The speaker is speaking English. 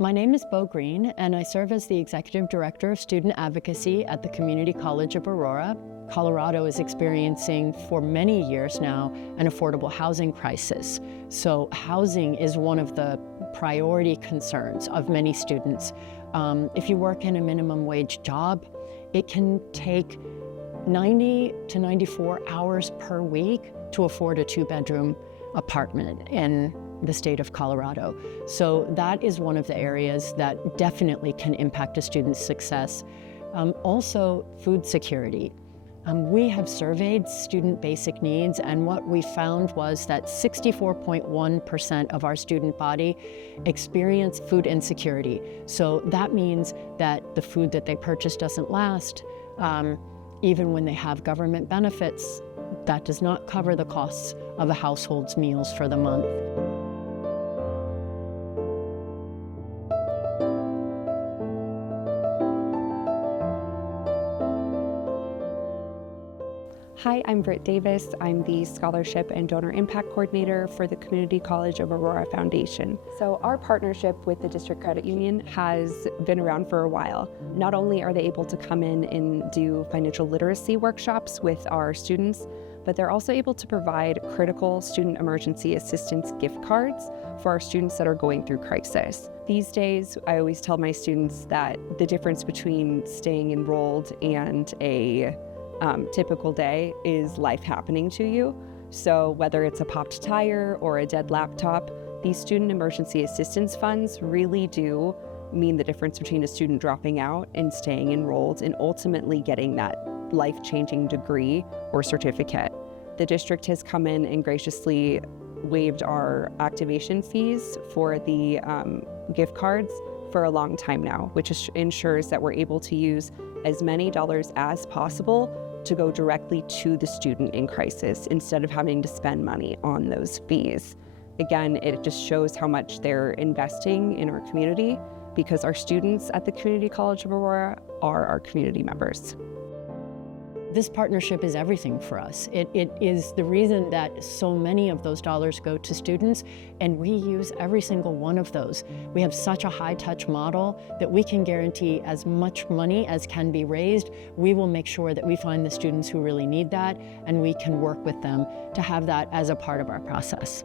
My name is Bo Green, and I serve as the Executive Director of Student Advocacy at the Community College of Aurora. Colorado is experiencing for many years now an affordable housing crisis. So housing is one of the priority concerns of many students. If you work in a minimum wage job, it can take 90 to 94 hours per week to afford a 2-bedroom apartment in the state of Colorado. So that is one of the areas that definitely can impact a student's success. Also, food security. We have surveyed student basic needs, and what we found was that 64.1% of our student body experience food insecurity. So that means that the food that they purchase doesn't last. Even when they have government benefits, that does not cover the costs of a household's meals for the month. Hi, I'm Britt Davis. I'm the Scholarship and Donor Impact Coordinator for the Community College of Aurora Foundation. So our partnership with the District Credit Union has been around for a while. Not only are they able to come in and do financial literacy workshops with our students, but they're also able to provide critical student emergency assistance gift cards for our students that are going through crisis. These days, I always tell my students that the difference between staying enrolled and a typical day is life happening to you. So whether it's a popped tire or a dead laptop, these student emergency assistance funds really do mean the difference between a student dropping out and staying enrolled and ultimately getting that life-changing degree or certificate. The district has come in and graciously waived our activation fees for the gift cards for a long time now, which ensures that we're able to use as many dollars as possible to go directly to the student in crisis instead of having to spend money on those fees. Again, it just shows how much they're investing in our community because our students at the Community College of Aurora are our community members. This partnership is everything for us. It is the reason that so many of those dollars go to students, and we use every single one of those. We have such a high-touch model that we can guarantee as much money as can be raised. We will make sure that we find the students who really need that, and we can work with them to have that as a part of our process.